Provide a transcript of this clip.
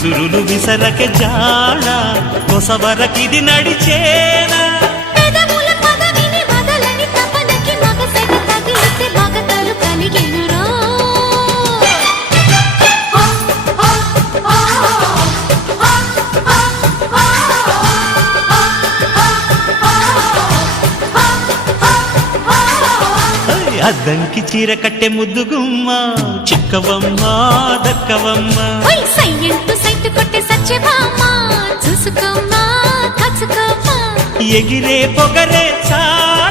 విసురులు విసరక జాడ కొసవరకిది నడిచేనా అద్దంకి చీర కట్టె ముద్దుగుమ్మ చిక్కవమ్మ దక్కవమ్మ సైంటు సైట్ కొట్టే సత్యభామ చూసుకోమ్మా కాచుకోమ్మా ఎగిరే పొగరే చాలే